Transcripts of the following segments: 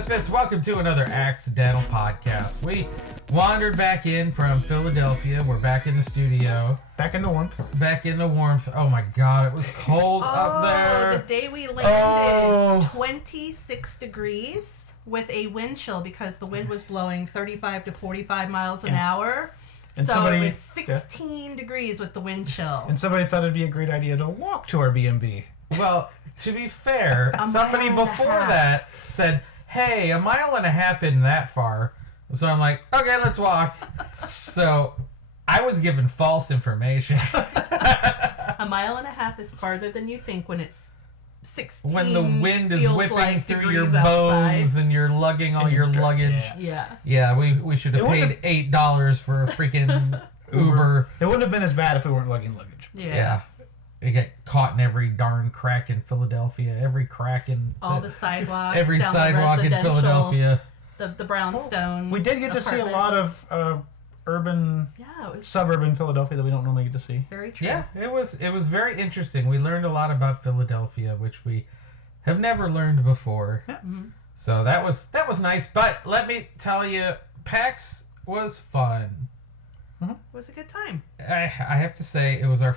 Misfits, welcome to another accidental podcast. We wandered back in from Philadelphia. We're back in the studio. Back in the warmth. Back in the warmth. Oh my God, it was cold up there. The day we landed, 26 degrees with a wind chill because the wind was blowing 35 to 45 miles an hour. And so somebody, it was 16 degrees with the wind chill. And somebody thought it'd be a great idea to walk to our B&B. Well, to be fair, somebody before that said, hey, 1.5 miles isn't that far. So I'm like, okay, let's walk. So I was given false information. 1.5 miles is farther than you think when it's 16. When the wind is whipping like through your outside. bones and you're lugging all your luggage. Yeah, we should have paid $8 for a freaking Uber. It wouldn't have been as bad if we weren't lugging luggage. Yeah. It got caught in every darn crack in Philadelphia. Every crack in... all the sidewalks. Every down sidewalk the in Philadelphia. The brownstone. We did get to see a lot of urban, suburban Philadelphia that we don't normally get to see. Very true. Yeah, it was very interesting. We learned a lot about Philadelphia, which we have never learned before. Yeah. Mm-hmm. So that was nice. But let me tell you, PAX was fun. It was a good time. I have to say, it was my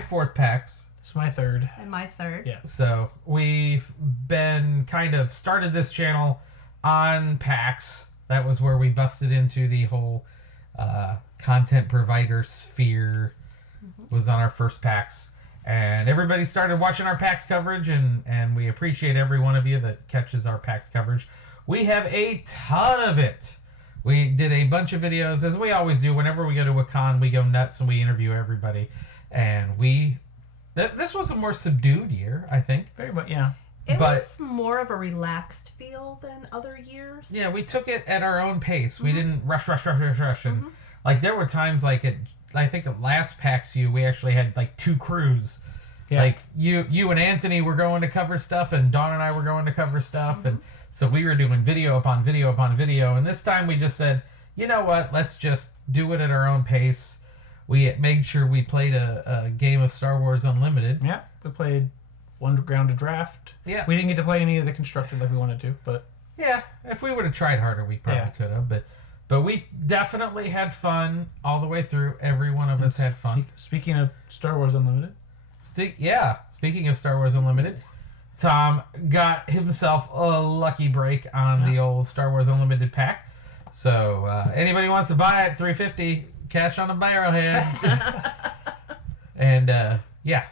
fourth PAX. It's my third. And my third. Yeah. So we've been started this channel on PAX. That was where we busted into the whole content provider sphere. Was on our first PAX. And everybody started watching our PAX coverage, and we appreciate every one of you that catches our PAX coverage. We have a ton of it. We did a bunch of videos, as we always do. Whenever we go to a con, we go nuts and we interview everybody. And this was a more subdued year, I think. Very much, yeah. It was more of a relaxed feel than other years. Yeah, we took it at our own pace. We didn't rush. And like there were times I think at last PAXU, we actually had like 2 crews. Yeah. Like you and Anthony were going to cover stuff, and Dawn and I were going to cover stuff, and so we were doing video upon video upon video. And this time we just said, you know what? Let's just do it at our own pace. We made sure we played a game of Star Wars Unlimited. Yeah, we played one round of draft. Yeah. We didn't get to play any of the constructed like we wanted to, but... Yeah, if we would have tried harder, we probably could have. But we definitely had fun all the way through. Every one of us had fun. Speaking of Star Wars Unlimited. Speaking of Star Wars Unlimited, Tom got himself a lucky break on the old Star Wars Unlimited pack. So anybody wants to buy it, $350, cash on the barrelhead. And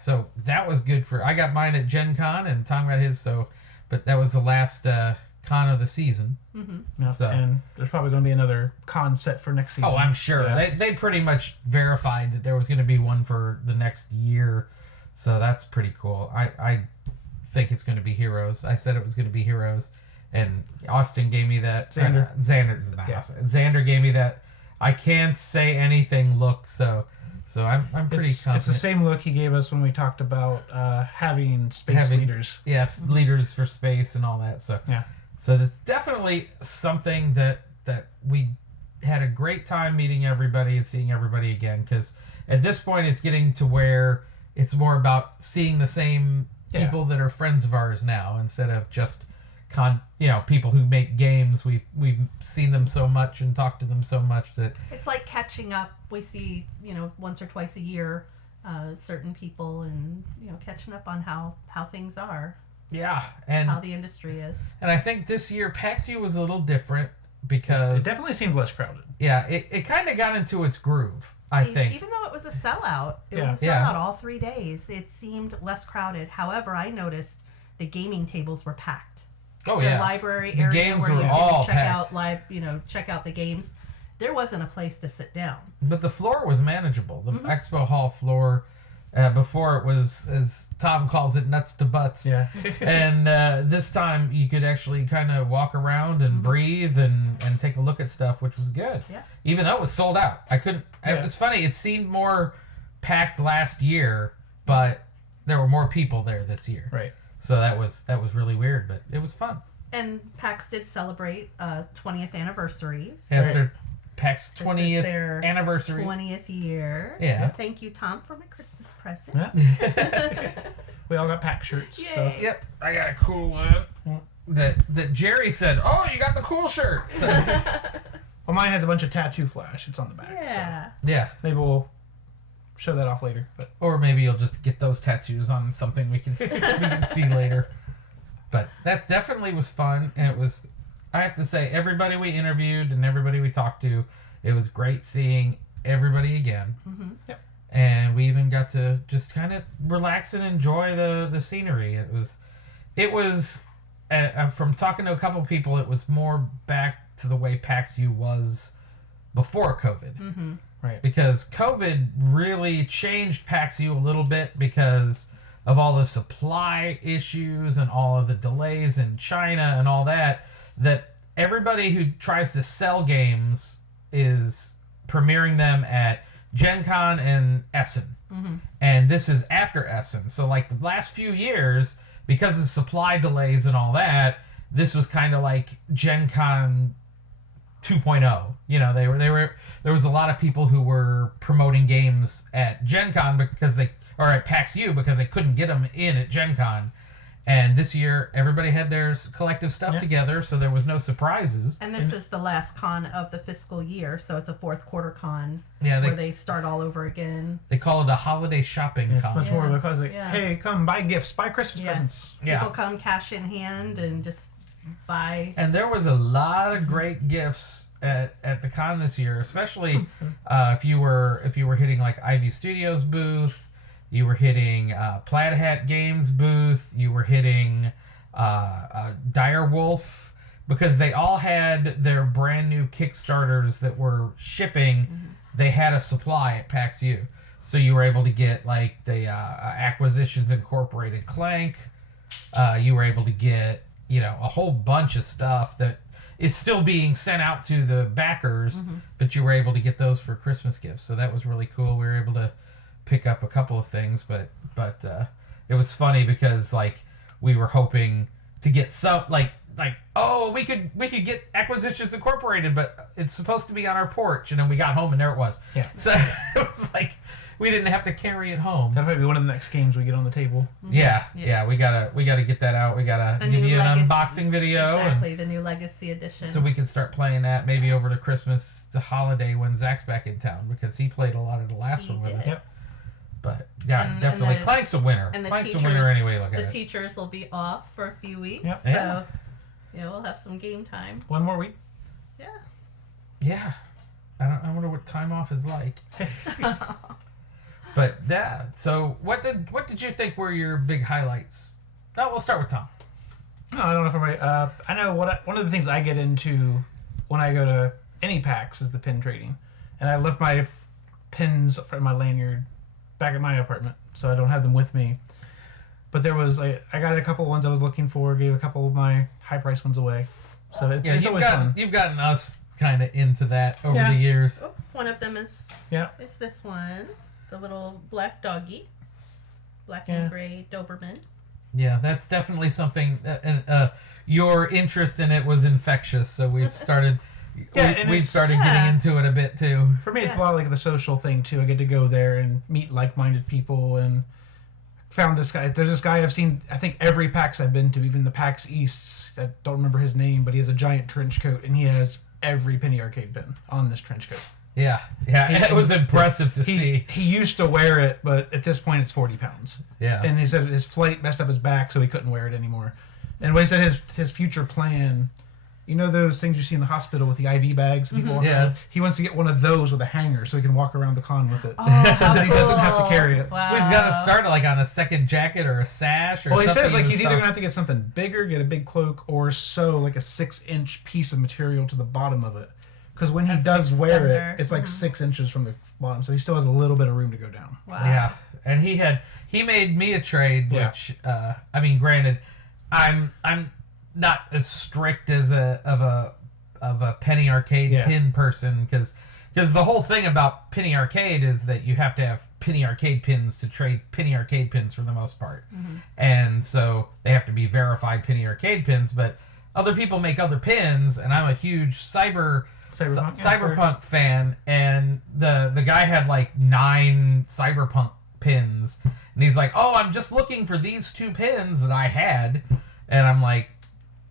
so that was good I got mine at Gen Con, and Tom got his. But that was the last con of the season. Mm-hmm. Yeah, and there's probably going to be another con set for next season. Oh, I'm sure. Yeah. They pretty much verified that there was going to be one for the next year. So that's pretty cool. I think it's going to be Heroes. I said it was going to be Heroes, and Austin gave me that. Xander gave me that. I can't say anything look. So I'm pretty confident. It's the same look he gave us when we talked about having leaders. Yes, leaders for space and all that. So that's definitely something that we had a great time meeting everybody and seeing everybody again. Because at this point, it's getting to where it's more about seeing the same people that are friends of ours now, instead of just people who make games. We've seen them so much and talked to them so much that it's like catching up. We see once or twice a year certain people, and catching up on how things are. Yeah, and how the industry is. And I think this year PAXU was a little different because it definitely seemed less crowded. Yeah, it kind of got into its groove. I think. Even though it was a sellout, was a sellout all 3 days. It seemed less crowded. However, I noticed the gaming tables were packed. Oh, the library area games where were you all check packed. out check out the games. There wasn't a place to sit down. But the floor was manageable. The expo hall floor, before it was, as Tom calls it, nuts to butts. Yeah. And this time you could actually kind of walk around and breathe and take a look at stuff, which was good. Yeah. Even though it was sold out. I couldn't. It was funny. It seemed more packed last year, but there were more people there this year. Right. So that was really weird, but it was fun. And PAX did celebrate 20th anniversaries. That's their PAX 20th their anniversary. 20th year. Yeah. Thank you, Tom, for my Christmas present. Yeah. We all got PAX shirts. Yay. So. Yep. I got a cool one. that Jerry said, "Oh, you got the cool shirt." So, well, mine has a bunch of tattoo flash. It's on the back. Yeah. So yeah. Maybe we'll show that off later. But. Or maybe you'll just get those tattoos on something we can see later. But that definitely was fun, and it was. I have to say, everybody we interviewed and everybody we talked to, it was great seeing everybody again. Mm-hmm. Yep. And we even got to just kind of relax and enjoy the scenery. It was from talking to a couple people, it was more back to the way PAXU was before COVID. Mm-hmm. Right. Because COVID really changed PAXU a little bit because of all the supply issues and all of the delays in China and all that everybody who tries to sell games is premiering them at Gen Con and Essen. Mm-hmm. And this is after Essen. So like the last few years, because of supply delays and all that, this was kind of like Gen Con 2.0. You know, there was a lot of people who were promoting games at Gen Con or at PAXU because they couldn't get them in at Gen Con. And this year, everybody had their collective stuff together, so there was no surprises. And this is the last con of the fiscal year, so it's a fourth quarter con where they start all over again. They call it a holiday shopping con. It's much more because, hey, come buy gifts, buy Christmas presents. Yeah. People come cash in hand and just buy. And there was a lot of great gifts at the con this year, especially if you were hitting like Ivy Studios booth. You were hitting Plaid Hat Games booth. You were hitting Dire Wolf, because they all had their brand new Kickstarters that were shipping. Mm-hmm. They had a supply at PAXU. So you were able to get like the Acquisitions Incorporated Clank. You were able to get, a whole bunch of stuff that is still being sent out to the backers, but you were able to get those for Christmas gifts. So that was really cool. We were able to pick up a couple of things, but it was funny because like we were hoping to get some we could get Acquisitions Incorporated, but it's supposed to be on our porch, and then we got home and there it was. Yeah. So it was like we didn't have to carry it home. That might be one of the next games we get on the table. Yeah, yes. Yeah, we gotta get that out. We gotta give you an unboxing video. Exactly, the new Legacy Edition. So we can start playing that maybe over the Christmas to holiday when Zach's back in town, because he played a lot of the last one with us. Yep. But yeah, definitely Clank's a winner. And Clank's a winner anyway. Look at it. The teachers will be off for a few weeks, yep. So we'll have some game time. One more week. Yeah. Yeah. I wonder what time off is like. But yeah. So what did you think were your big highlights? No, we'll start with Tom. No, I don't know if everybody. I know one of the things I get into when I go to any PAX is the pin trading, and I left my pins from my lanyard back at my apartment, so I don't have them with me. But there was I got a couple of ones I was looking for, gave a couple of my high price ones away. So it's always fun. You've gotten us kind of into that over the years. Oh, one of them is this one, the little black doggy, black and gray Doberman. Yeah, that's definitely something. Your interest in it was infectious, so we've started. We've started getting into it a bit too. For me, it's a lot like the social thing too. I get to go there and meet like-minded people, and found this guy. There's this guy I've seen, I think, every PAX I've been to, even the PAX East. I don't remember his name, but he has a giant trench coat, and he has every Penny Arcade pin on this trench coat. Yeah. It was impressive to see. He used to wear it, but at this point it's 40 pounds. Yeah. And he said his flight messed up his back, so he couldn't wear it anymore. And when he said his future plan, you know those things you see in the hospital with the IV bags? People walk around with? He wants to get one of those with a hanger so he can walk around the con with it. So that he doesn't have to carry it. Wow. Well, he's got to start like on a second jacket or a sash or something. Well, he says like he's either going to have to get something bigger, get a big cloak, or sew like a 6-inch piece of material to the bottom of it. Because when he does wear it, it's like 6 inches from the bottom, so he still has a little bit of room to go down. Wow. Yeah, and he made me a trade, which I mean, granted, I'm not as strict as a Penny Arcade pin person, because the whole thing about Penny Arcade is that you have to have Penny Arcade pins to trade Penny Arcade pins for the most part, and so they have to be verified Penny Arcade pins. But other people make other pins, and I'm a huge Cyberpunk fan, and the guy had like 9 Cyberpunk pins, and he's like, "Oh, I'm just looking for these 2 pins that I had," and I'm like,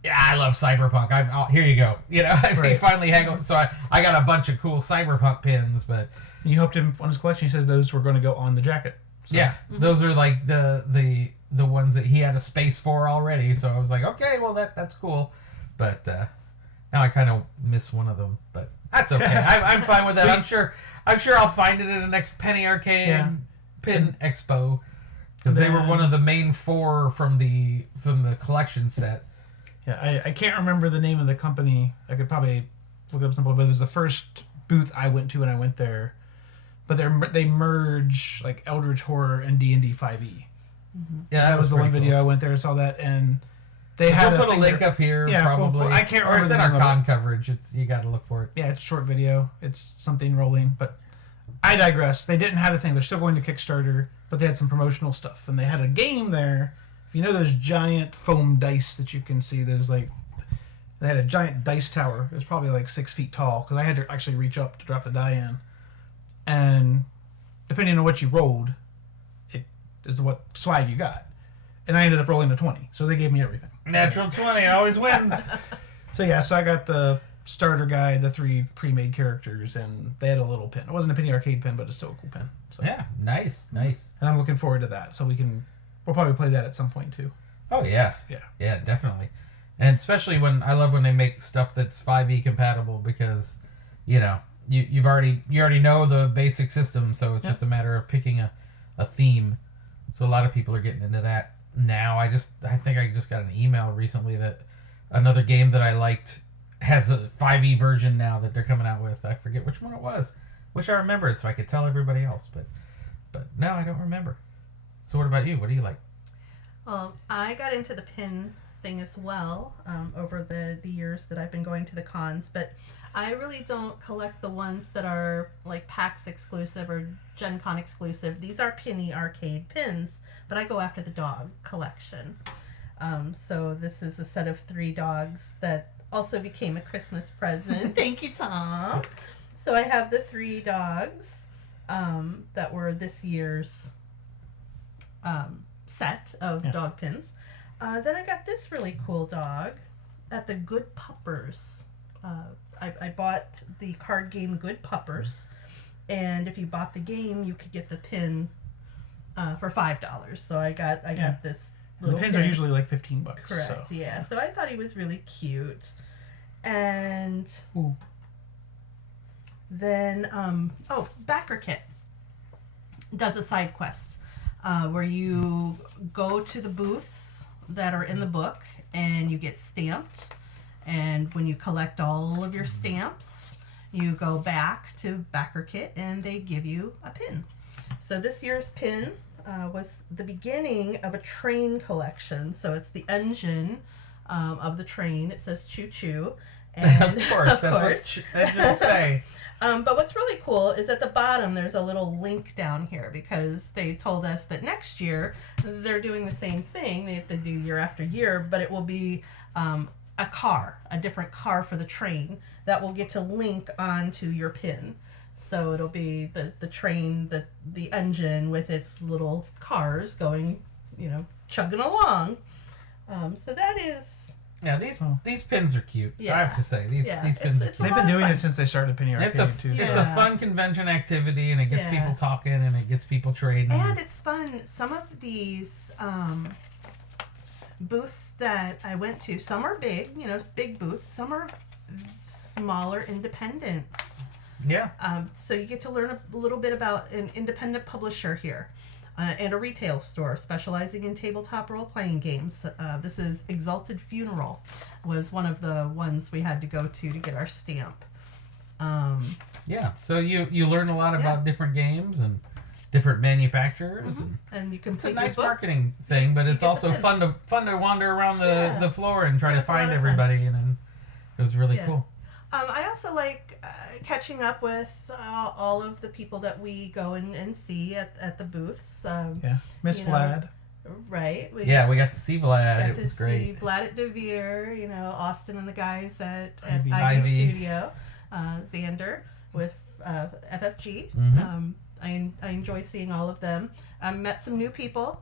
Yeah, I love Cyberpunk. Here you go. You know, we Right. finally haggled. So I got a bunch of cool Cyberpunk pins, but And you helped him on his collection. He says those were going to go on the jacket. So. yeah, those are like the ones that he had a space for already. So I was like, okay, well that's cool, but now I kind of miss one of them, but that's okay. I'm fine with that. I'm sure I'll find it in the next Penny Arcade Pin Expo, because they were one of the main 4 from the collection set. Yeah, I can't remember the name of the company. I could probably look it up sometime, but it was the first booth I went to when I went there. But they merge like Eldritch Horror and D&D 5e. Yeah, that was the one video cool. I went there and saw that, and they had we'll put a link up here. Yeah, probably. well, I can't remember. Or it's in our con coverage. You got to look for it. Yeah, it's a short video. It's something rolling, but I digress. They didn't have the thing. They're still going to Kickstarter, but they had some promotional stuff, and they had a game there. You know those giant foam dice that you can see? Those like they had a giant dice tower. It was probably like 6 feet tall because I had to actually reach up to drop the die in, and depending on what you rolled, it is what swag you got. And I ended up rolling a 20, so they gave me everything. Natural 20 always wins. So I got the starter guide, the 3 pre-made characters, and they had a little pin. It wasn't a Penny Arcade pin, but it's still a cool pin. So. Yeah, nice. And I'm looking forward to that. So we'll probably play that at some point too. Oh yeah, definitely. And especially I love when they make stuff that's 5e compatible, because you know you already know the basic system, so it's just a matter of picking a theme. So a lot of people are getting into that now. I think I just got an email recently that another game that I liked has a 5e version now that they're coming out with. I forget which one it was. Wish I remembered so I could tell everybody else, but now I don't remember. So what about you? What do you like? Well, I got into the pin thing as well over the years that I've been going to the cons, but I really don't collect the ones that are like PAX exclusive or Gen Con exclusive. These are Penny Arcade pins, but I go after the dog collection. So this is a set of 3 dogs that also became a Christmas present. Thank you, Tom. So I have the 3 dogs that were this year's set of dog pins. Then I got this really cool dog at the Good Puppers. I bought the card game Good Puppers, and if you bought the game, you could get the pin for $5. So I got this little The pins pin. are usually like $15. Correct. So. Yeah. So I thought he was really cute, and then Backer Kit does a side quest where you go to the booths that are in the book and you get stamped, and when you collect all of your stamps, you go back to Backer Kit and they give you a pin. So this year's pin was the beginning of a train collection. So it's the engine of the train. It says choo choo. And of course, that's what engines say. But what's really cool is at the bottom there's a little link down here, because they told us that next year they're doing the same thing. They do year after year, but it will be a different car for the train that will get to link onto your pin. So it'll be the train, the engine with its little cars going, chugging along. So that is... Yeah, these pins are cute. Yeah. I have to say, these pins are cute. They've been doing it since they started Penny Arcade too. It's a fun convention activity, and it gets people talking, and it gets people trading. And it's fun. Some of these booths that I went to, some are big, big booths. Some are smaller independents. Yeah. So you get to learn a little bit about an independent publisher here. And a retail store specializing in tabletop role-playing games. This is Exalted Funeral, was one of the ones we had to go to get our stamp. So you learn a lot about different games and different manufacturers, and you can. It's a nice marketing thing, but it's also fun to wander around the floor and try to find everybody, and then it was really cool. I also like catching up with all of the people that we go and see at the booths. Miss Vlad. Right. We got to see Vlad. It was great. See Vlad at Devere, Austin and the guys at Ivy Studio, Xander with FFG. I enjoy seeing all of them. Met some new people.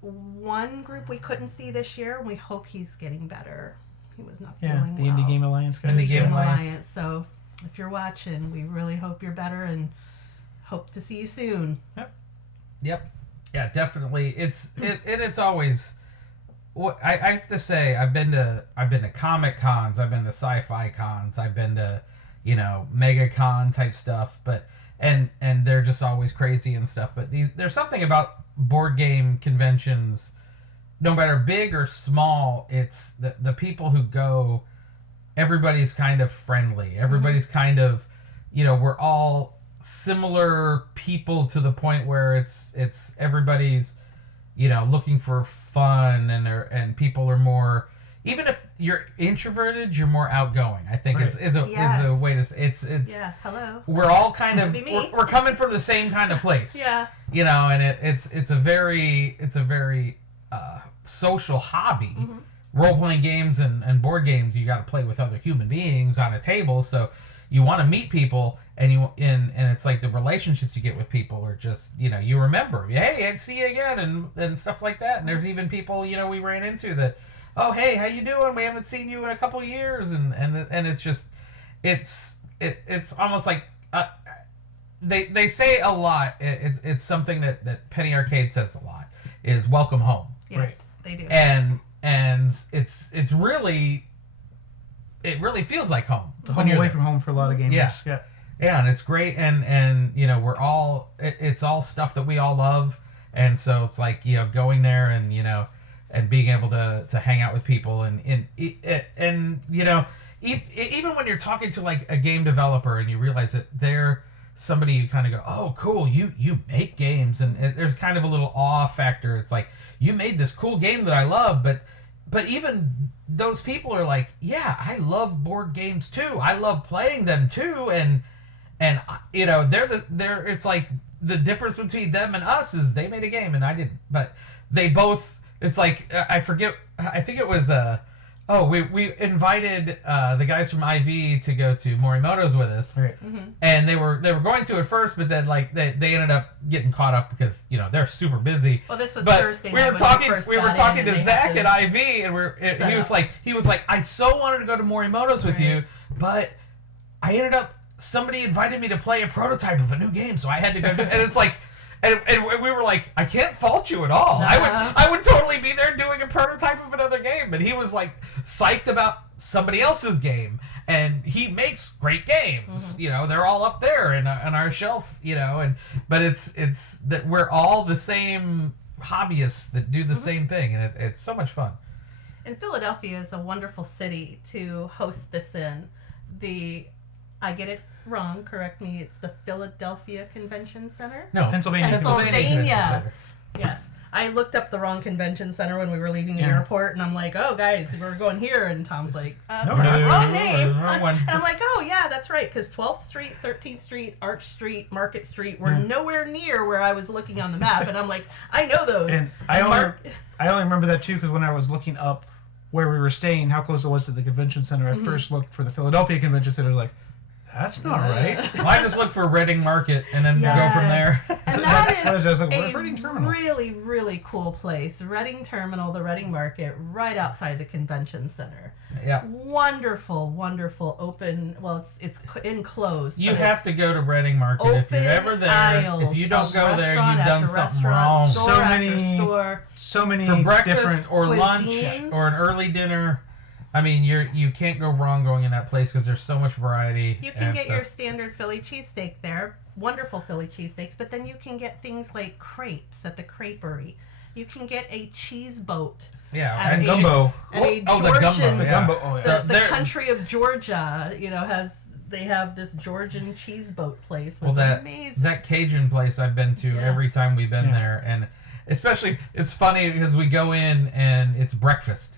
One group we couldn't see this year, and we hope he's getting better. he was not Yeah, feeling the well. Indie Game Alliance guys. Indie Game Game Alliance. Alliance. So if you're watching, we really hope you're better and hope to see you soon. Yep. Yeah, definitely. It's always. What I have to say, I've been to comic cons, I've been to sci-fi cons, I've been to, mega con type stuff, but and they're just always crazy and stuff. But there's something about board game conventions, no matter big or small, it's the people who go. Everybody's kind of friendly. Everybody's kind of, we're all similar people to the point where it's everybody's, looking for fun and people are more. Even if you're introverted, you're more outgoing. I think Right. is a way to. It's Yeah, hello. We're all kind of Be me. we're coming from the same kind of place. Yeah. And it's a very social hobby. Mm-hmm. Role-playing games and board games, you got to play with other human beings on a table, so you want to meet people, and it's like the relationships you get with people are just, you remember, hey, I'd see you again, and stuff like that. And there's even people, we ran into that, oh, hey, how you doing? We haven't seen you in a couple of years, and it's just, it's almost like, they say a lot, it's something that Penny Arcade says a lot, is welcome home. Yes, Right. they do. And it's really, it really feels like home. It's a home away from home for a lot of gamers. Yeah. Yeah. Yeah, and it's great, and we're all, it's all stuff that we all love, and so it's like, going there and and being able to hang out with people and even when you're talking to like a game developer and you realize that they're somebody you kind of go, oh, cool, you make games, and there's kind of a little awe factor. It's like, you made this cool game that I love, but even those people are like, yeah, I love board games too. I love playing them too, and they're it's like the difference between them and us is they made a game and I didn't, but they both. It's like I forget. I think it was we invited the guys from IV to go to Morimoto's with us, Right. and they were going to at first, but then like they ended up getting caught up because they're super busy. Well, this was But Thursday. we night were when talking. first We were got talking in to and they Zach had at IV, and he was like, I so wanted to go to Morimoto's with Right. you, but I ended up somebody invited me to play a prototype of a new game, so I had to go. And it's like. And we were like, I can't fault you at all. No. I would totally be there doing a prototype of another game. But he was like psyched about somebody else's game, and he makes great games. Mm-hmm. They're all up there on our shelf. But it's that we're all the same hobbyists that do the same thing, and it's so much fun. And Philadelphia is a wonderful city to host this in. I get it wrong, correct me, it's the Philadelphia Convention Center? No, Pennsylvania. Pennsylvania. Yes. I looked up the wrong convention center when we were leaving the airport, and I'm like, oh, guys, we're going here. And Tom's like, No, wrong name. wrong one. And I'm like, oh, yeah, that's right, because 12th Street, 13th Street, Arch Street, Market Street were nowhere near where I was looking on the map. And I'm like, I know those. And I only remember that too because when I was looking up where we were staying, how close it was to the convention center, I first looked for the Philadelphia Convention Center. I was like, that's not right. Well, I just look for Reading Market and then go from there. And So that that's what I was like, is where's Reading Terminal? really, really cool place. Reading Terminal, the Reading Market, right outside the convention center. Yeah. Wonderful, wonderful open. Well, it's enclosed. You but have to go to Reading Market if you're open ever there. aisles If you don't of go there, restaurant you've done after something restaurant, wrong. Store So after many- store. So many For breakfast different. or lunch cuisines. or an early dinner, I mean, you can't go wrong going in that place because there's so much variety. You can and get stuff. your standard Philly cheesesteak there. Wonderful Philly cheesesteaks, but then you can get things like crepes at the creperie. You can get a cheese boat. Yeah, and And gumbo. And a Oh, the Georgian, gumbo, The yeah. gumbo. Oh, yeah. the There- country of Georgia, they have this Georgian cheese boat place. Well, Was that amazing. that Cajun place I've been to Yeah. every time we've been Yeah. there, and especially it's funny because we go in and it's breakfast,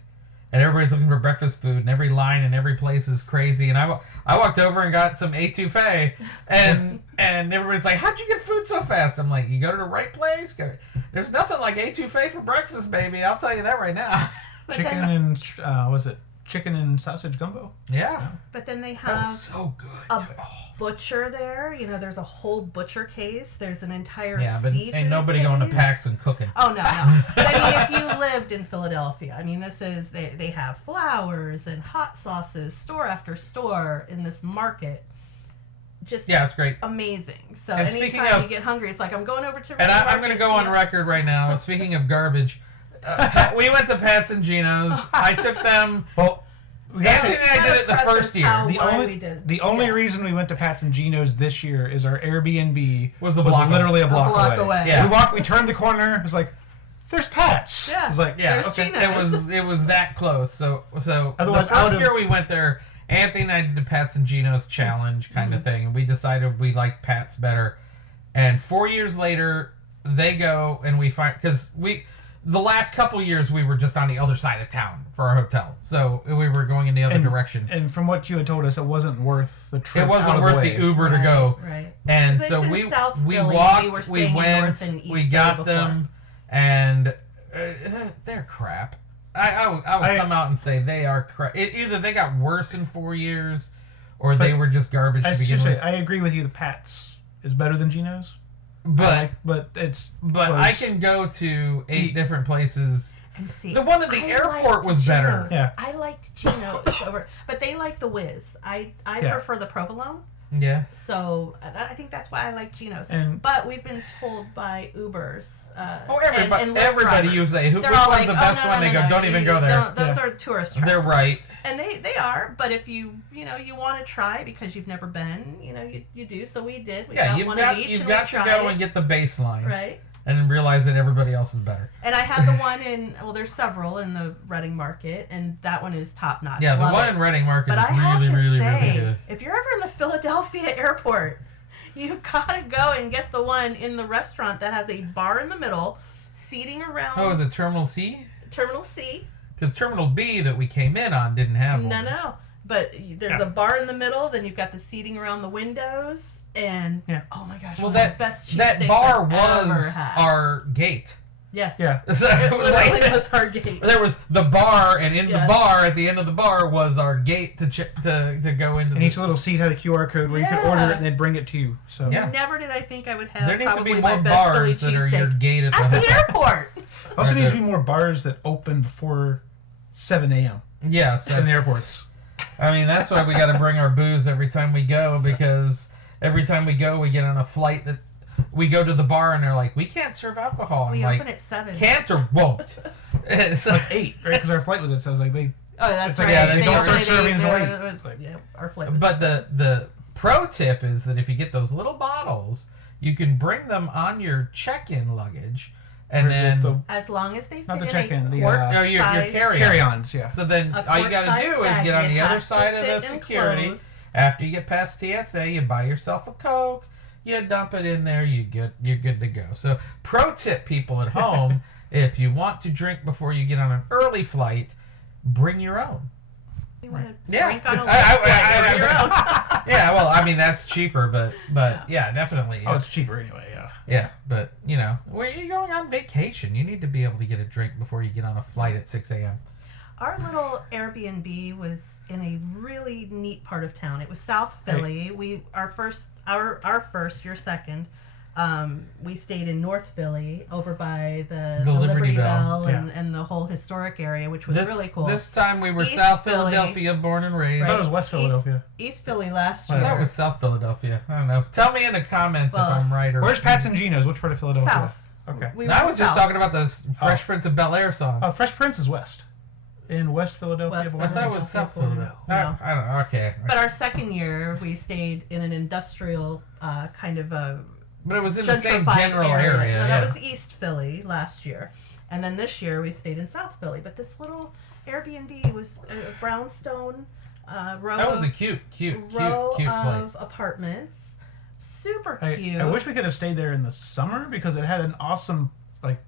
and everybody's looking for breakfast food, and every line in every place is crazy. And I walked over and got some etouffee, and everybody's like, "How'd you get food so fast?" I'm like, "You go to the right place. There's nothing like etouffee for breakfast, baby. I'll tell you that right now." But Chicken then- and was it chicken and sausage gumbo. Yeah. But then they That have was so good. a butcher there. You know, there's a whole butcher case. There's an entire Yeah, but seafood ain't nobody case. going to PAX and cooking. Oh, no, no. But I mean, if you lived in Philadelphia, I mean, this is, they have flowers and hot sauces, store after store in this market. Just Yeah, it's great. amazing. So And speaking anytime of- you get hungry, it's like, I'm going over to And Red I'm going to go on Market, record right now. Speaking of garbage, we went to Pat's and Gino's. I took them. Well, we gotta Anthony say, and I did it the first year. How- the why only we did. the only Yeah. reason we went to Pat's and Gino's this year is our Airbnb Was a block literally a A block, block away. Yeah. We turned the corner. It was like, there's Pat's. Yeah. It was like, Yeah, There's okay. Gino's. It was that close. So Otherwise, the first year we went there, Anthony and I did the Pat's and Gino's challenge kind of thing, and we decided we liked Pat's better. And 4 years later, they go and we find the last couple years we were just on the other side of town for our hotel, so we were going in the other direction. And from what you had told us, it wasn't worth the trip. It wasn't out of worth way. the Uber to go. Right. And 'Cause so it's in we South we Philly. walked, We were we staying in went, North and East we Philly got before. them, and they're crap. I would come out and say they are crap. Either they got worse in 4 years, or they were just garbage to begin with. I agree with you. The Pat's is better than Gino's, But it's but close. I can go to 8 different places. And see, The one at the I airport liked was better. Gino's. Yeah. I liked Gino's over, but they like the Whiz. I Yeah. prefer the provolone, Yeah. so I think that's why I like Gino's. And But we've been told by Ubers. Oh, everybody, and Lyft everybody drivers, you say, which they're all one's like, the "Oh, best no, one? no, They no, go, no, don't even you go there. don't- Those are tourist traps. They're right. And they are, but if you want to try because you've never been, you do. So we did. We Yeah, got you've one got of each you've and got we to tried go it. and get the baseline, Right. and realize that everybody else is better. And I had the one in, well, there's several in the Reading Market, and that one is top notch. Yeah, the Love one it. in Reading Market But is I have really, to really, say, really good. if you're ever in the Philadelphia airport, you've got to go and get the one in the restaurant that has a bar in the middle, seating around Oh, is it Terminal C? Terminal C. Because Terminal B that we came in on didn't have one. No. But there's a bar in the middle, then you've got the seating around the windows, and oh my gosh, Well, one of the best that cheesesteaks bar I've ever was had. our gate. Yes. Yeah. So it It was like, literally was our gate. there was the bar, and in the Yes. bar, at the end of the bar, was our gate to go into. And each little seat had a QR code where you could order it and they'd bring it to you. So Yeah. Never did I think I would have There needs to probably be my more best Philly bars that are your cheesesteak gate at the at the hotel. airport. also Right needs to there. be more bars that open before 7 a.m. Yes, in the airports. I mean, that's why we got to bring our booze every time we go, because every time we go, we get on a flight that we go to the bar and they're like, we can't serve alcohol. I'm We like, open at 7. can't or won't. It's So it's 8, right? Because our flight was at, so I was like, Oh, that's It's like, right. yeah, they don't start opened at serving 8. until Yeah, 8. Like- yeah, our flight was But the pro tip is that if you get those little bottles, you can bring them on your check-in luggage, and then as long as they fit Not the in check-in, a the, quart no, your size carry-on. carry-ons, yeah. So then A all you got to quart-size do is bag. get on the It other has to side of the fit security. enclosed. After you get past TSA, you buy yourself a Coke, you dump it in there, you're good to go. So pro tip, people at home, if you want to drink before you get on an early flight, bring your own. You want to Yeah. drink on a I- flight, bring your own. Yeah, well, I mean that's cheaper, but yeah, definitely. Oh, it's cheaper anyway, yeah. Yeah, but where you're going on vacation, you need to be able to get a drink before you get on a flight at 6 a.m. Our little Airbnb was in a really neat part of town. It was South Philly. Our first, your second. We stayed in North Philly, over by the Liberty Bell and the whole historic area, which was really cool. This time we were East South Philly. Philadelphia, born and raised. I thought it was West Philadelphia. East Philly last Well, year. that was South Philadelphia. I don't know. Tell me in the comments Well, if I'm right or Where's Pat's and Gino's? Which part of Philadelphia? South. Okay. We No, I were was just south. talking about the Fresh Prince of Bel-Air song. Oh, Fresh Prince is West. In West Philadelphia. West born I and thought it raised. was South No. Philadelphia. No. I don't know. Okay. But our second year, we stayed in an industrial kind of a But it was in the same gentrified general area. No, yeah. that was East Philly last year. And then this year we stayed in South Philly. But this little Airbnb was a brownstone row That was a of, cute row place. of apartments. Super cute. I wish we could have stayed there in the summer because it had an awesome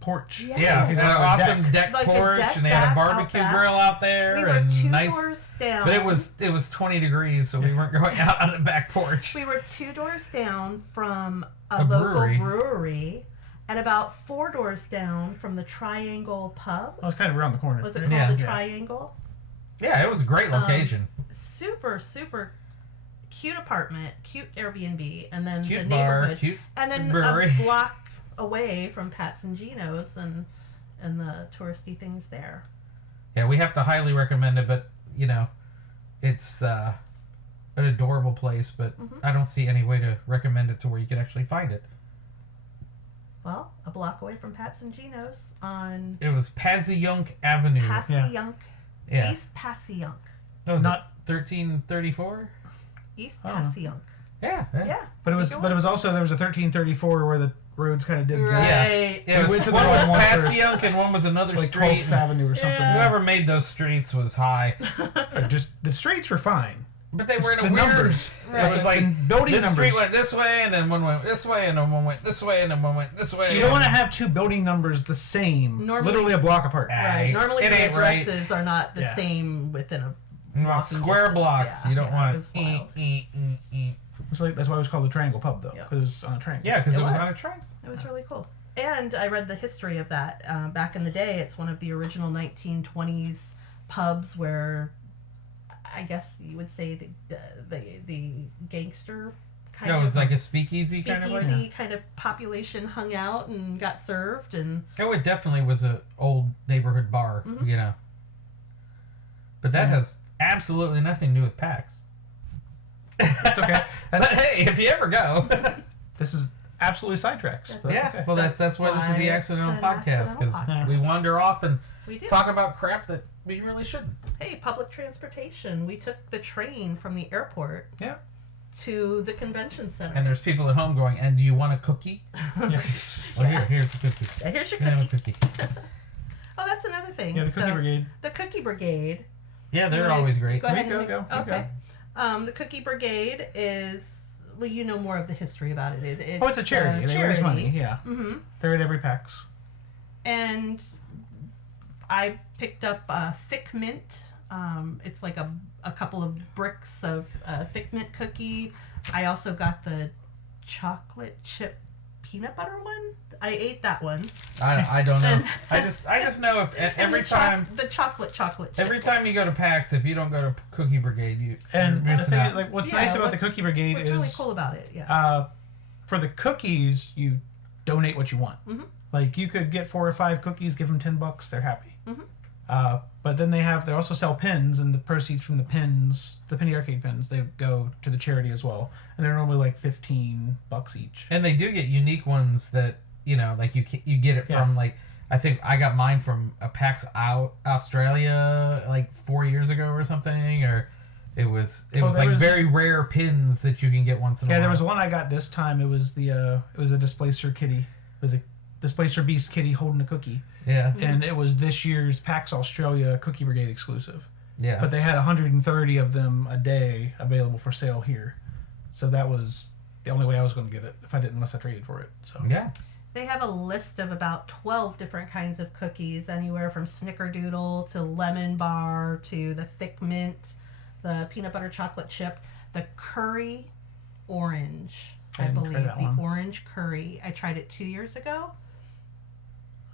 porch. Yeah. Yeah, Because and an it had a awesome deck Like a porch, deck and they had a back barbecue out back. grill out there, we were and 2 nice. doors down. But it was 20 degrees, so we weren't going out on the back porch. We were 2 doors down from a A local brewery. brewery and about 4 doors down from the Triangle Pub. Well, it's kind of around the corner. Was it right? called Yeah. the Yeah. Triangle? Yeah, it was a great location. Super, super cute apartment, cute Airbnb, and then Cute the bar, neighborhood, cute and then brewery. a block away from Pat's and Gino's and the touristy things there. Yeah, we have to highly recommend it, but it's an adorable place, but I don't see any way to recommend it to where you can actually find it. Well, a block away from Pat's and Gino's on It was Passayunk Avenue. Passayunk, Yeah. East Passayunk. No, Not 1334. East Oh. Passayunk. Yeah. Yeah. But it I was think but it was also there was a 1334 where the roads kind of did Right. Yeah, it We was went to the one wrong was one first. Passayunk and one was another like street. 12th Avenue or something. Yeah. Whoever made those streets was high, Just the streets were fine. but they were in a the weird. numbers. It was like And building this numbers. street went this way, and then one went this way, and then one went this way, and then one went this way. You don't want to have two building numbers the same, Normally- literally a block apart. Right. Normally It the ain't right. addresses are not the Yeah. same within a walking square distance. blocks. Yeah, You don't yeah, want. it was wild. It's like that's why it was called the Triangle Pub though, because it was on a triangle. Yeah, because It it was was. on a train. It was really cool. And I read the history of that. Back in the day, it's one of the original 1920s pubs where I guess you would say the gangster kind Yeah, it of was like a speakeasy kind of place. speakeasy kind of population hung out and got served. And Oh, it definitely was a old neighborhood bar, Mhm. But that Yeah. has absolutely nothing to do with PAX. It's okay. But hey, if you ever go, This is absolutely sidetracks. But that's yeah. okay. Well, that's why this is why the it's accidental an podcast, accidental because podcast. we wander off and we did. talk about crap that we really shouldn't. Hey, public transportation. We took the train from the airport Yeah. to the convention center. And there's people at home going, "And do you want a cookie?" Yeah. Well, Yeah. here's the cookie. Yeah, here's your Have a cookie. cookie. Oh, that's another thing. Yeah, the Cookie So, Brigade. The Cookie Brigade. Yeah, they're Right. always great. Go ahead. Go, and go, go, okay. The Cookie Brigade is, well, you know more of the history about it. It's a charity. They raise money. Yeah. Mm-hmm. They're at every PAX. And I picked up Thick Mint. It's like a couple of bricks of Thick Mint cookie. I also got the chocolate chip peanut butter one. I ate that one. I don't know. And- I just know if And every the time the chocolate chip. every time you go to PAX, if you don't go to Cookie Brigade, you're And the missing thing out. is, like, what's Yeah, nice about the what's- Cookie Brigade What's is really cool about it? Yeah. for the cookies, you donate what you want. Mhm. Like you could get 4 or 5 cookies, give them $10, they're happy. Mhm. But then they also sell pins, and the proceeds from the pins, the penny arcade pins, they go to the charity as well, and they're normally like $15 each. And they do get unique ones that like you get it from like I think I got mine from a PAX out Australia like 4 years ago or something, or it was there like was- very rare pins that you can get once in a Yeah, while. there was one I got this time. It was a Displacer kitty. It was a Displacer Beast kitty holding a cookie, Yeah, and it was this year's PAX Australia Cookie Brigade exclusive. yeah. But they had 130 of them a day available for sale here, so that was the only way I was going to get it unless I traded for it. So yeah. They have a list of about 12 different kinds of cookies, anywhere from snickerdoodle to lemon bar to the thick mint, the peanut butter chocolate chip, the curry orange, I didn't try believe. that The one. orange curry. I tried it 2 years ago.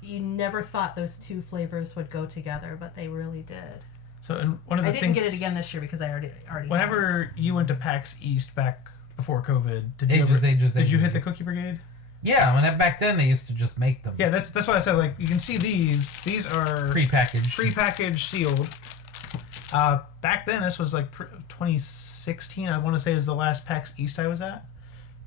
You never thought those two flavors would go together, but they really did. So and one of the I didn't things, get it again this year because I already had it. whenever you went to PAX East back before COVID, did you Ages. did you hit the Cookie Brigade? Yeah, when back then they used to just make them. Yeah, that's why I said, like, you can see these are Prepackaged. prepackaged, sealed. Back then, this was like 2016. I want to say is the last PAX East I was at.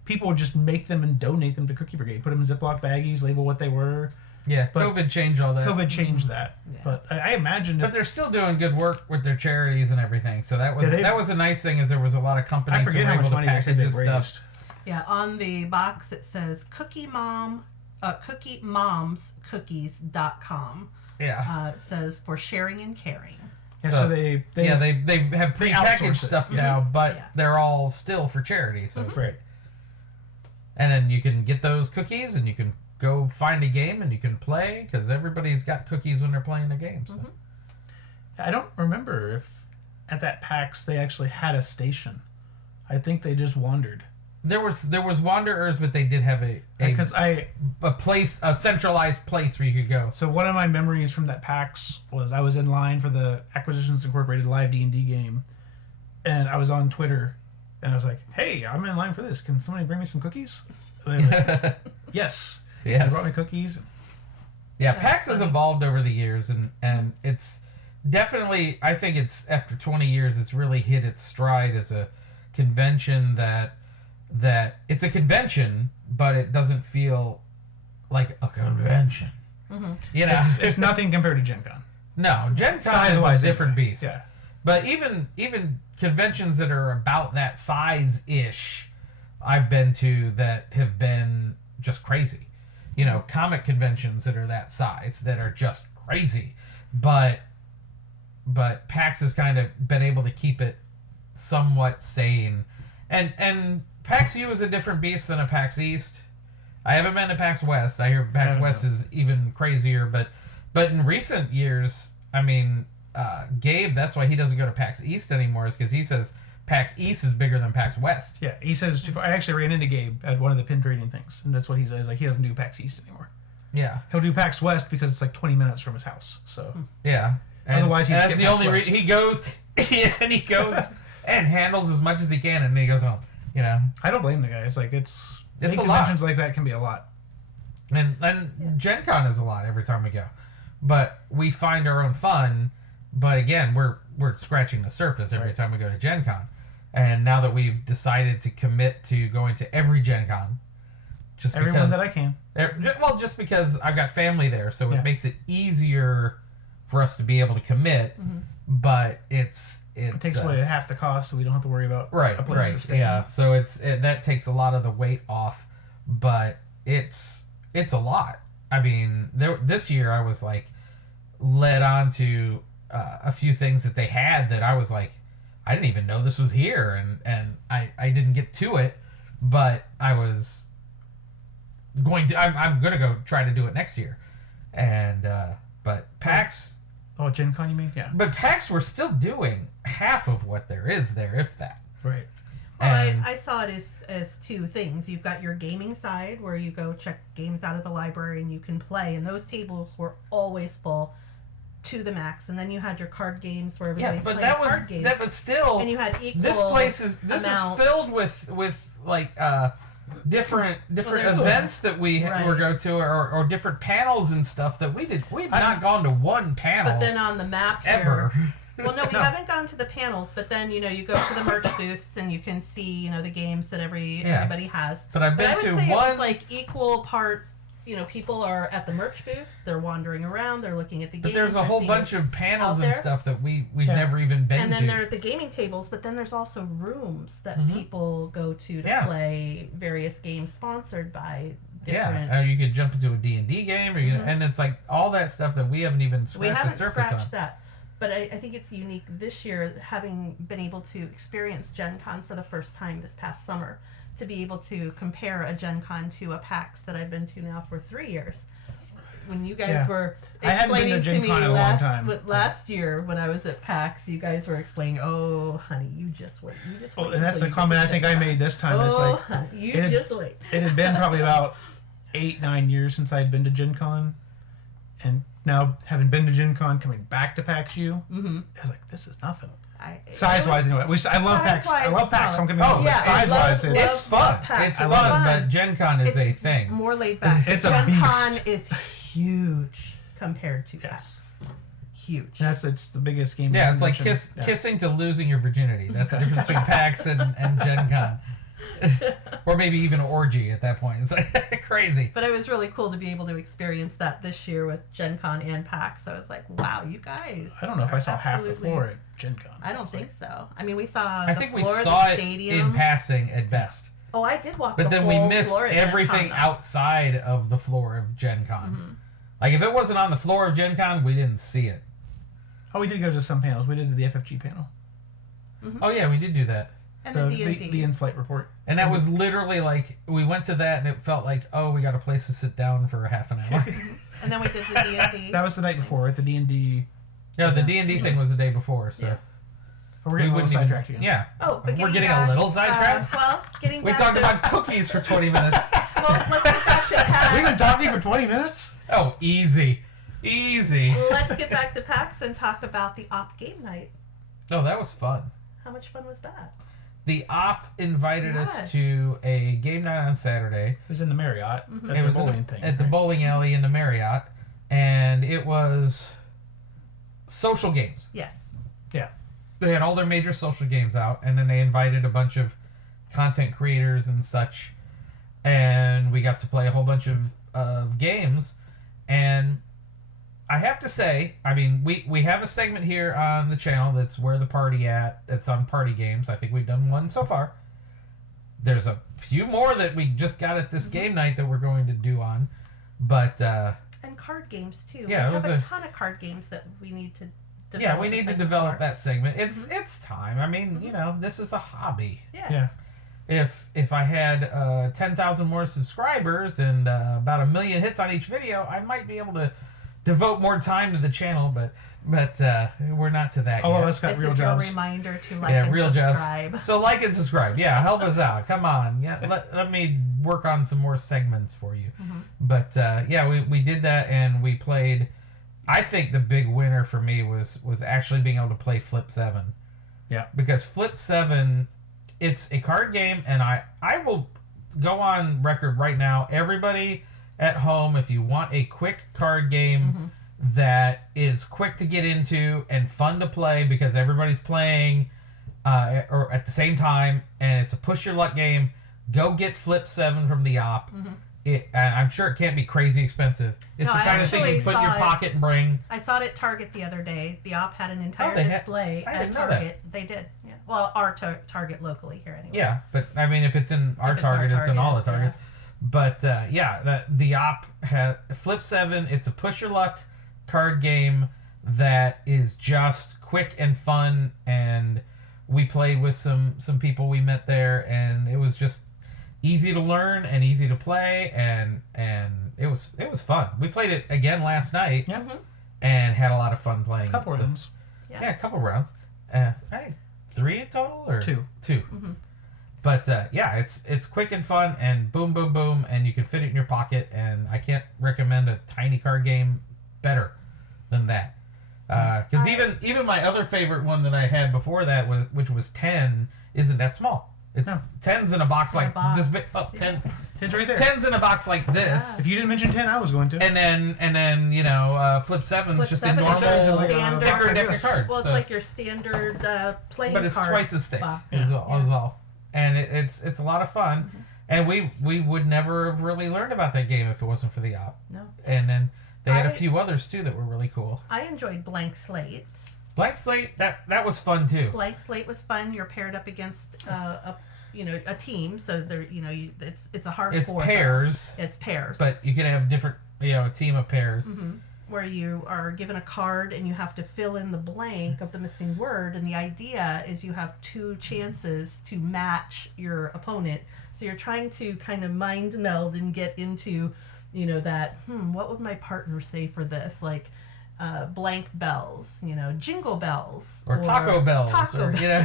People would just make them and donate them to Cookie Brigade. Put them in Ziploc baggies, label what they were. Yeah, But COVID changed all that. COVID changed that, Yeah. but I imagine But if they're still doing good work with their charities and everything. So that was Yeah, that was a nice thing. Is there was a lot of companies I forget who were how much able money to they said package they've this raised. stuff. Yeah, on the box it says CookieMomsCookies.com. Yeah. It says for sharing and caring. Yeah, So, so they they have they prepackaged outsource it. stuff Yeah. now, but Yeah. they're all still for charity. So it's Right. great. And then you can get those cookies, and you can go find a game, and you can play because everybody's got cookies when they're playing a game. So. Mhm. I don't remember if at that PAX they actually had a station. I think they just wandered. There was Wanderers, but they did have a centralized place where you could go. So one of my memories from that PAX was I was in line for the Acquisitions Incorporated live D&D game, and I was on Twitter, and I was like, "Hey, I'm in line for this. Can somebody bring me some cookies?" And they were like, yes. They brought me cookies. Yeah, PAX has evolved over the years, and it's definitely, I think it's, after 20 years, it's really hit its stride as a convention that it's a convention, but it doesn't feel like a convention. Mm-hmm. You know, it's nothing compared to Gen Con. No, Gen Con is a different beast. Yeah. But even conventions that are about that size-ish, I've been to that have been just crazy. You know, comic conventions that are that size that are just crazy. But PAX has kind of been able to keep it somewhat sane. And PAXU is a different beast than a PAX East. I haven't been to PAX West. I hear PAX West is even crazier. But in recent years, I mean, Gabe, that's why he doesn't go to PAX East anymore, is because he says PAX East is bigger than PAX West. Yeah, he says it's too far. I actually ran into Gabe at one of the pin trading things, and that's what he says. Like, he doesn't do PAX East anymore. Yeah. He'll do PAX West because it's like 20 minutes from his house. So yeah. Otherwise, that's the only reason he goes. And he goes and handles as much as he can, and then he goes home. You know. I don't blame the guy. It's like it's a lot. Conventions like that can be a lot. And Gen Con is a lot every time we go, but we find our own fun. But again, we're scratching the surface every time we go to Gen Con. And now that we've decided to commit to going to every Gen Con, everyone that I can. Well, just because I've got family there, so it makes it easier for us to be able to commit. Mm-hmm. But it takes away half the cost, so we don't have to worry about a place to stay. Yeah, so that takes a lot of the weight off. But it's a lot. I mean, this year I was like led on to a few things that they had that I was like, I didn't even know this was here, and I didn't get to it, but I was going to. I'm gonna go try to do it next year, and but PAX. Oh, Gen Con, you mean? Yeah. But PAX, we're still doing half of what there is there, if that. Right. Well, I saw it as two things. You've got your gaming side where you go check games out of the library and you can play, and those tables were always full to the max. And then you had your card games where everybody's playing card games. But still, and you had equal. This is filled with like different events that we go to, or different panels and stuff that we did. We've not gone to one panel. But then on the map ever. Here, well, no, we haven't gone to the panels, but then, you go to the merch booths and you can see, the games that everybody has. But I've been I would to say one. It was like equal part, people are at the merch booths, they're wandering around, they're looking at the games. But there's a whole bunch of panels and stuff that we've never even been to. And then they're at the gaming tables, but then there's also rooms that people go to play various games sponsored by different... Yeah, or you could jump into a D&D game, or and it's like all that stuff that we haven't even scratched the surface on. We haven't scratched that. But I think it's unique this year, having been able to experience Gen Con for the first time this past summer, to be able to compare a Gen Con to a PAX that I've been to now for 3 years. When you guys were explaining to me last year when I was at PAX, you guys were explaining, "Oh, honey, you just wait. You just wait." Oh, and that's the comment I think I made this time. Oh, it's like, honey, just wait. It had been probably about 8-9 years since I had been to Gen Con, and now having been to Gen Con, coming back to PAXU, I was like, this is nothing. Size-wise, anyway. I love PAX. I love PAX. I'm gonna be size-wise, it's fun. It's fun, but Gen Con is a thing. More laid back. It's Gen a beast. Con is huge compared to PAX. Huge. It's the biggest game. Yeah, it's like kissing to losing your virginity. That's the difference between PAX and Gen Con. Or maybe even an orgy at that point. It's like crazy. But it was really cool to be able to experience that this year with Gen Con and PAX. I was like, wow, you guys. I don't know if I saw half the floor at Gen Con. I don't think so. I mean, we saw the floor of the stadium. In passing at best. Oh, I did walk the whole floor. But then we missed everything Gen Con, outside of the floor of Gen Con. Mm-hmm. Like, if it wasn't on the floor of Gen Con, we didn't see it. Oh, we did go to some panels. We did the FFG panel. Mm-hmm. Oh, yeah, we did do that. And the D&D. The in-flight report. And that was literally like, we went to that and it felt like, oh, we got a place to sit down for half an hour. And then we did the D&D. That was the night before at the D&D. No, the D&D thing was the day before, so. We're getting a little sidetracked again. Yeah. Oh, but We're getting back, a little sidetracked? Getting We back talked to, about cookies for 20 minutes. Well, let's get back to PAX. We've been talking for 20 minutes? Oh, easy. Easy. Let's get back to PAX and talk about the op game night. Oh, that was fun. How much fun was that? The op invited us Yes. to a game night on Saturday. It was in the Marriott Mhm. at It the was bowling thing. at the right? bowling alley in the Marriott, and it was social games. Yes. They had all their major social games out, and then they invited a bunch of content creators and such, and we got to play a whole bunch of games. And I have to say, I mean, we have a segment here on the channel that's Where the Party At. It's on party games. I think we've done one so far. There's a few more that we just got at this game night that we're going to do on, but And card games too. Yeah, it we was have a a- ton of card games that we need to develop. yeah, we a need to segment develop for. that segment. It's time. I mean, you know, this is a hobby. Yeah. Yeah. If I had 10,000 more subscribers and about 1 million hits on each video, I might be able to devote more time to the channel. But we're not to that All yet. of us got This real is jobs. your reminder to like Yeah, and real subscribe. jobs. So like and subscribe. Yeah, help us out. Come on. Yeah, let me work on some more segments for you. Mhm. But yeah, we did that, and we played. I think the big winner for me was actually being able to play Flip 7. Yeah. Because Flip 7, it's a card game, and I will go on record right now. Everybody at home, if you want a quick card game that is quick to get into and fun to play because everybody's playing or at the same time, and it's a push your luck game, go get Flip 7 from the op. And I'm sure it can't be crazy expensive. It's No, the I kind of thing you actually put in your saw it. pocket and bring. I saw it at Target the other day. The op had an entire they had- display I at didn't know that. Target. They did. Yeah. Well, our Target locally here anyway. Yeah, but I mean, if it's in our If it's our Target, it's in all the Target, Targets. But yeah, the op has Flip 7. It's a push your luck card game that is just quick and fun, and we played with some people we met there, and it was just easy to learn and easy to play, and it was fun. We played it again last night, Yeah. and had a lot of fun playing. Couple it. So- rounds. Yeah, a couple rounds. Hey, 3 in total or 2. 2. Mhm. But yeah, it's quick and fun, and boom, boom, boom, and you can fit it in your pocket. And I can't recommend a tiny card game better than that. Because even my other favorite one that I had before that which was 10 isn't that small. It's No. 10's in a box In a like box, this big. Oh, yeah. 10's right there. 10's in a box like this. If you didn't mention 10, I was going to. And then you know, Flip 7's Flip just 7 a is normal like a standard box thicker like deck of this. cards. Well, it's So- like your standard playing but it's card twice as thick box. is Yeah. all. And it's a lot of fun. And we would never have really learned about that game if it wasn't for the op. No. And then they had a I- few others too that were really cool. I enjoyed Blank Slate. Blank Slate, that was fun too. Blank Slate was fun. You're paired up against a team, so there it's a hard It's four. pairs, It's pairs. but you can have different, a team of pairs. Where you are given a card and you have to fill in the blank of the missing word, and the idea is you have 2 chances to match your opponent. So you're trying to kind of mind meld and get into, that what would my partner say for this, like blank bells, jingle bells, Or Taco Bells, Taco or, Bell.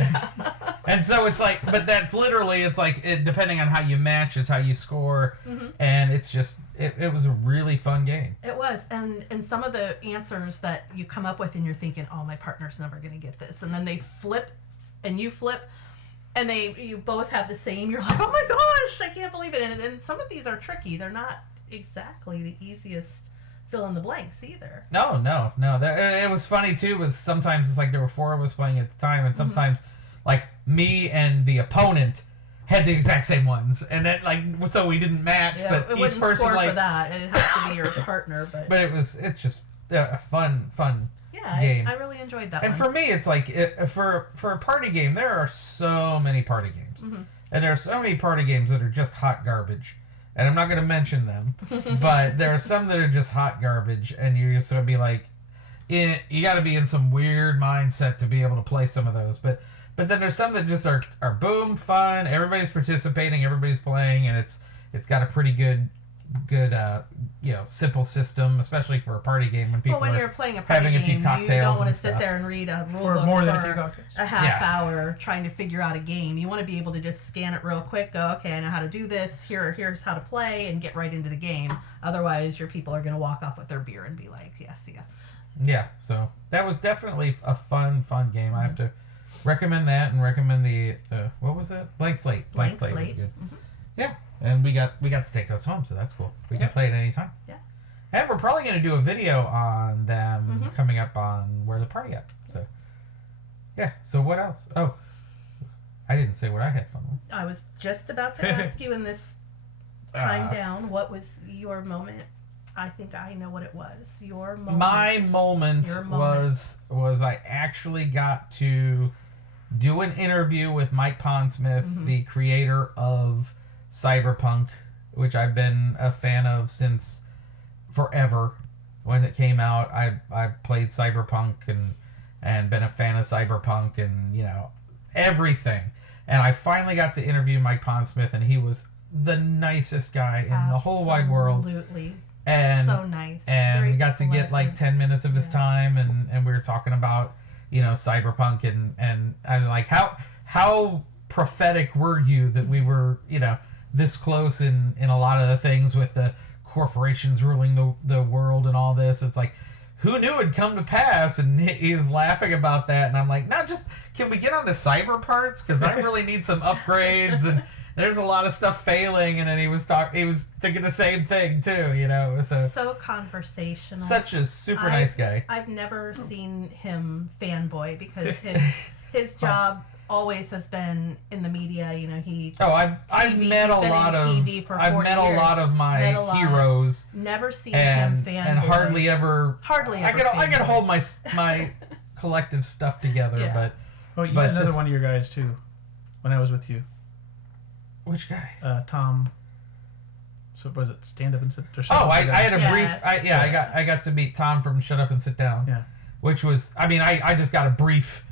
And so it's like, but that's literally, it's like, depending on how you match is how you score, and it's just, it was a really fun game. It was, and some of the answers that you come up with, and you're thinking, oh, my partner's never going to get this, and then they flip, and you flip, and you both have the same. You're like, oh my gosh, I can't believe it. And some of these are tricky. They're not exactly the easiest fill in the blanks either. No. It was funny too. Was sometimes it's like there were 4 of us playing at the time, and sometimes like me and the opponent had the exact same ones, and then like so we didn't match. Yeah, but it each wouldn't person score like, for that, and it has to be your partner. But it's just a fun. yeah, game. I really enjoyed that And one. for me, it's like for a party game, there are so many party games, and there are so many party games that are just hot garbage. And I'm not going to mention them, but there are some that are just hot garbage, and you're just going to be like, you got to be in some weird mindset to be able to play some of those. But then there's some that just are boom fun. Everybody's participating, everybody's playing, and it's got a pretty good good simple system, especially for a party game when people Well, when are you're playing a party having a few game, cocktails you don't want and to sit stuff. there and read a rule Or book more for than a few cocktails. a half Yeah. hour trying to figure out a game. You want to be able to just scan it real quick, go, okay, I know how to do this, here's how to play, and get right into the game. Otherwise, your people are going to walk off with their beer and be like, yeah, see ya. Yeah, so that was definitely a fun game. I have to recommend that and recommend the what was that? Blank Slate. Blank Slate was good. Mhm. Yeah, and we got to take those home, so that's cool. We can Yep. play it anytime. Yeah. And we're probably going to do a video on them coming up on Where the Party At. So, yeah. So what else? Oh, I didn't say what I had fun with. I was just about to ask you in this time Uh, down, what was your moment? I think I know what it was. Your moment. My moment Your moment. was I actually got to do an interview with Mike Pondsmith, the creator of Cyberpunk, which I've been a fan of since forever. When it came out, I played Cyberpunk and been a fan of Cyberpunk and everything. And I finally got to interview Mike Pondsmith, and he was the nicest guy in the whole wide world. Absolutely. And So nice. and Very we got to get like pleasant. 10 minutes of his Yeah. time, and we were talking about Cyberpunk, and I was like, how prophetic were you that we were this close in a lot of the things with the corporations ruling the world and all this. It's like, who knew it'd come to pass? And he was laughing about that, and I'm like, no, just can we get on the cyber parts, because I really need some upgrades, and there's a lot of stuff failing. And then he was thinking the same thing too, So conversational. such a super nice guy. I've never seen him fanboy because his job always has been in the media. He I've TV, met a he's been lot in of TV for I've 40 met a years. lot of my Met a lot. heroes, never seen and him fanboy. and hardly ever Hardly I ever. can fanboy. hold my collective stuff together. Yeah. But Oh, you But met another this- one of your guys too, when I was with you, which guy? Tom. So was it Stand Up and Sit? Or Oh, I had a Yes. brief. I got to meet Tom from Shut Up and Sit Down. Yeah. Which was, I just got a brief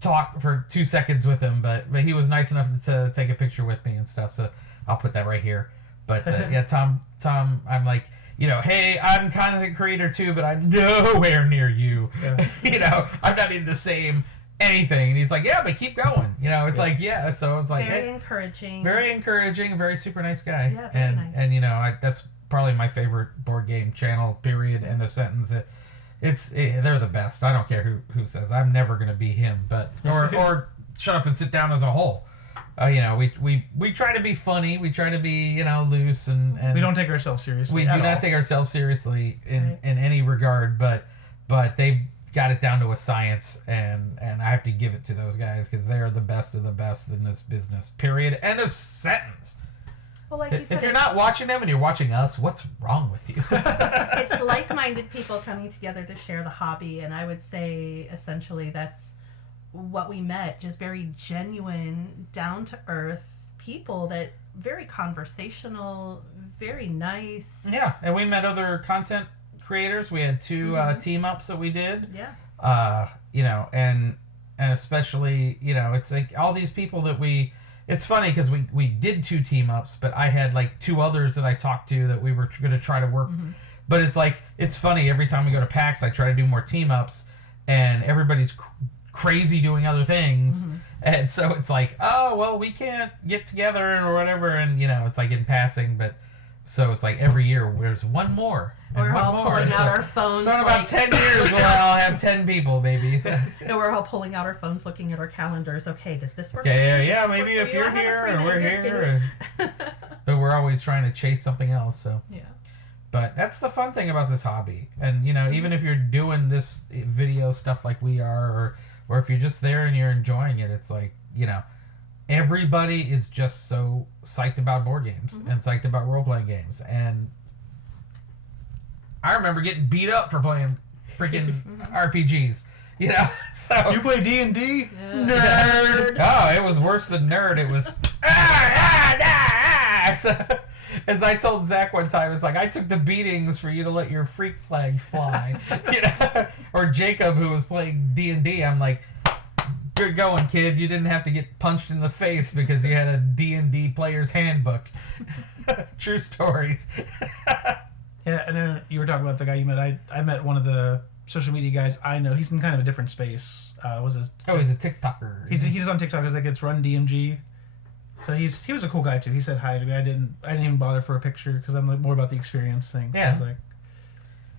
talk for 2 seconds with him, but he was nice enough to take a picture with me and stuff. So I'll put that right here. But yeah, Tom, I'm like, hey, I'm kind of the creator too, but I'm nowhere near you. Yeah. I'm not in the same anything. And he's like, yeah, but keep going. It's like, yeah. So it's like, Very hey, encouraging. very encouraging, very super nice guy. Yeah, very and nice. that's probably my favorite board game channel. Period. End of sentence. They're the best. I don't care who says. I'm never gonna be him, but or Shut Up and Sit Down as a whole. We try to be funny. We try to be loose and We don't take ourselves seriously. we do at not all. take ourselves seriously in Right. in any regard. But they've got it down to a science, and I have to give it to those guys because they are the best of the best in this business. Period. End of sentence. Well, like you said, If you're not watching them and you're watching us, what's wrong with you? it's like-minded people coming together to share the hobby, and I would say essentially that's what we met. Just very genuine, down-to-earth people that very conversational, very nice. Yeah, and we met other content creators. We had two team ups that we did. Yeah. And especially, it's like all these people that it's funny because we did 2 team ups, but I had like 2 others that I talked to that we were going to try to work. But it's like, it's funny, every time we go to PAX, I try to do more team ups, and everybody's crazy doing other things. And so it's like, oh, well, we can't get together or whatever. And, it's like in passing, but so it's like every year there's one more. And We're one all more. pulling out our phones. So in about 10 years, we'll all have 10 people, maybe. So. No, we're all pulling out our phones, looking at our calendars. Okay, does this work? Okay, for you? yeah, Does this maybe work if for you? you're I have a here free or we're minute, here. But we're always trying to chase something else, so. Yeah. But that's the fun thing about this hobby. And, even if you're doing this video stuff like we are, or if you're just there and you're enjoying it, it's like, everybody is just so psyched about board games and psyched about role-playing games. And I remember getting beat up for playing freaking RPGs, So You play D&D? nerd. Oh, it was worse than nerd. It was So, as I told Zach one time, it's like I took the beatings for you to let your freak flag fly. Or Jacob, who was playing D&D, I'm like, good going, kid. You didn't have to get punched in the face because you had a D&D player's handbook. True stories. Yeah, and then you were talking about the guy you met. I met one of the social media guys I know. He's in kind of a different space. Was his? Oh, he's a TikToker. He's on TikTok. It's like it's Run DMG. So he was a cool guy too. He said hi to me. I didn't even bother for a picture because I'm like more about the experience thing. So Yeah. I was like,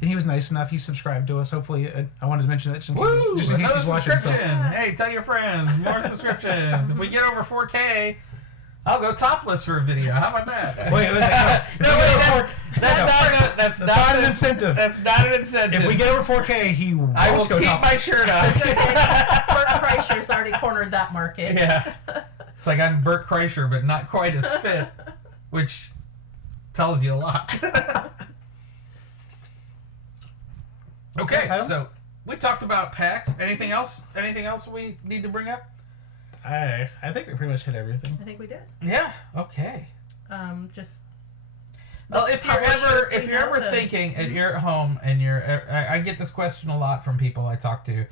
and he was nice enough. He subscribed to us. Hopefully, I wanted to mention that just in Woo! case Another he's watching. So. subscription. Hey, tell your friends. More subscriptions. If we get over 4K, I'll go topless for a video. How about that? Wait, That's not an incentive. That's not an incentive. If we get over 4K, he won't I will go keep topless. my shirt on. Bert Kreischer's already cornered that market. Yeah. It's like I'm Bert Kreischer, but not quite as fit, which tells you a lot. Okay, so we talked about PAX. Anything else? Anything else we need to bring up? I think we pretty much hit everything. I think we did. Yeah. Okay. Just. Well, if you're ever thinking, and you're at home and I get this question a lot from people I talk to,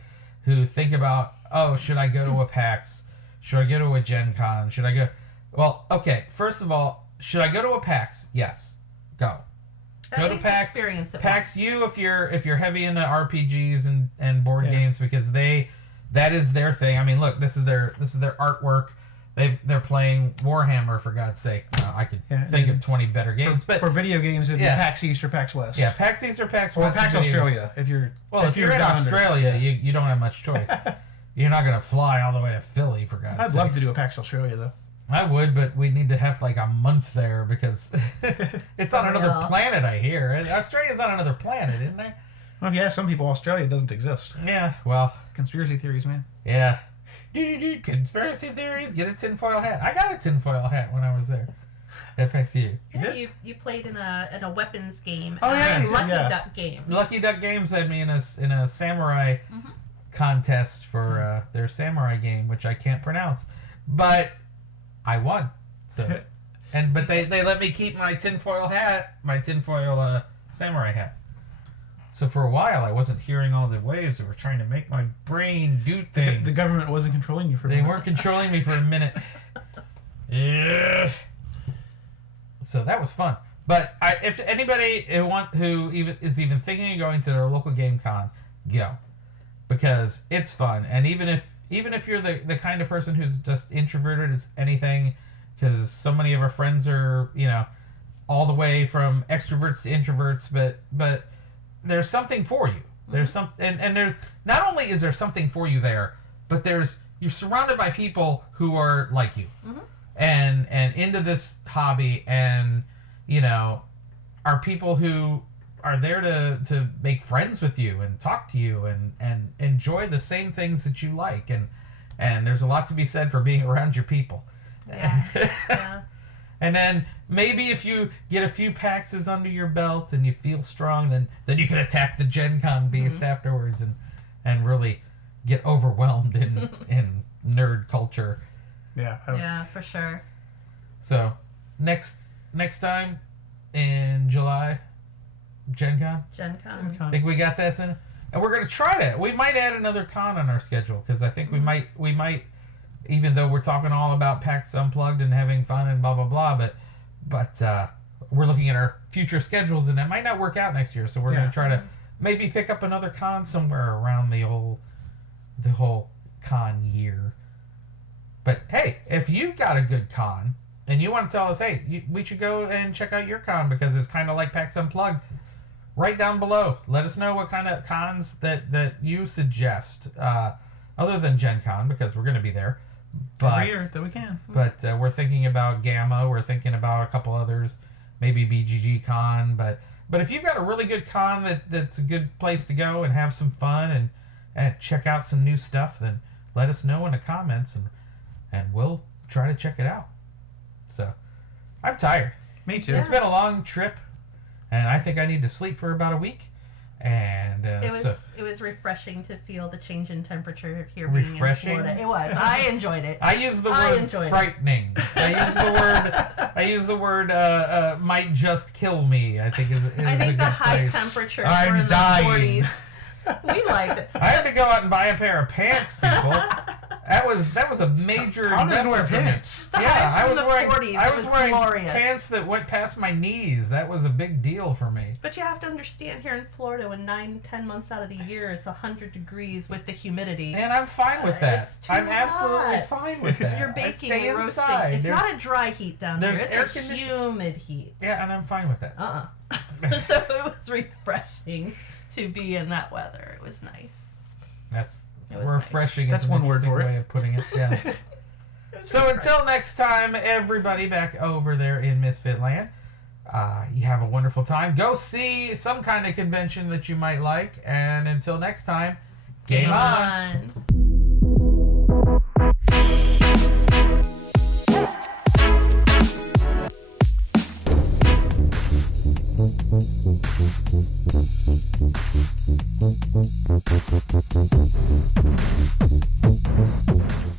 who think about, oh, should I go to a PAX? Should I go to a Gen Con? Should I go? Well, okay. First of all, should I go to a PAX? Yes. Go. Go to PAX. Experience it PAXU if you're heavy into RPGs and board Yeah. games, because that is their thing. I mean, look, this is their artwork. They're playing Warhammer, for God's sake. I could think of 20 better games, but for video games, it'd be PAX East or PAX West. yeah, PAX East or PAX or West. PAX Australia if you're if you're in down Australia, under. you don't have much choice. You're not gonna fly all the way to Philly, for God's sake. I'd love to do a PAX Australia though. I would, but we need to have like a month there because it's on another planet, I hear. Australia's on another planet, isn't it? Well, yeah, some people Australia doesn't exist. Yeah, well. Conspiracy theories, man. Yeah. Conspiracy theories, get a tinfoil hat. I got a tinfoil hat when I was there at PAXU. Yeah, you played in a weapons game. Oh, yeah, Lucky yeah. Duck Games. Lucky Duck Games had me in a samurai contest for their samurai game, which I can't pronounce. But I won. So but they let me keep my tinfoil hat, my tinfoil samurai hat. So for a while, I wasn't hearing all the waves that were trying to make my brain do things. The government wasn't controlling you for a They minute. weren't controlling me for a minute. Yeah. So that was fun. But if anybody who is even thinking of going to their local game con, go, because it's fun. And even if you're the kind of person who's just introverted as anything, because so many of our friends are all the way from extroverts to introverts, but there's something for you. There's and there's not only is there something for you there, but you're surrounded by people who are like you, and into this hobby, and are people who are there to make friends with you and talk to you and enjoy the same things that you like, and there's a lot to be said for being around your people. Yeah. And then maybe if you get a few PAXs under your belt and you feel strong, then you can attack the Gen Con beast afterwards and really get overwhelmed in nerd culture. Yeah. Yeah, for sure. So next time in July, Gen Con. Gen Con. I think we got that in, and we're gonna try that. We might add another con on our schedule because I think we might. Even though we're talking all about PAX Unplugged and having fun and blah blah blah, but we're looking at our future schedules and that might not work out next year. So we're gonna try to maybe pick up another con somewhere around the whole con year. But hey, if you got a good con and you want to tell us, hey, we should go and check out your con because it's kind of like PAX Unplugged, right down below. Let us know what kind of cons that you suggest, other than Gen Con, because we're going to be there. But, every year that we can. But we're thinking about Gamma. We're thinking about a couple others, maybe BGG Con. But if you've got a really good con that's a good place to go and have some fun and check out some new stuff, then let us know in the comments and we'll try to check it out. So I'm tired. Me too. It's been a long trip, and I think I need to sleep for about a week. And it was refreshing to feel the change in temperature here being refreshing? in Florida. It was. I enjoyed it. I use the word frightening. I use the word might just kill me. I think is I think a the good high phrase. temperatures I'm were in dying. the 40s. We liked it. I had to go out and buy a pair of pants, people. That was a major How does investment wear for me. pants? The Yeah, highs I were was in the wearing 40s. I It was was wearing glorious. pants that went past my knees. That was a big deal for me. But you have to understand, here in Florida, when 9-10 months out of the year, it's 100 degrees with the humidity. And I'm fine with that. It's too I'm absolutely hot. fine with that. You're I baking stay and roasting. inside. It's There's- not a dry heat down here. there's It's air a condition- humid heat. Yeah, and I'm fine with that. So it was refreshing to be in that weather. It was nice. That's It was refreshing. That's is an one word interesting for it. way of putting it. Yeah. So until next time, everybody back over there in Misfit Land, you have a wonderful time. Go see some kind of convention that you might like. And until next time, game on. On.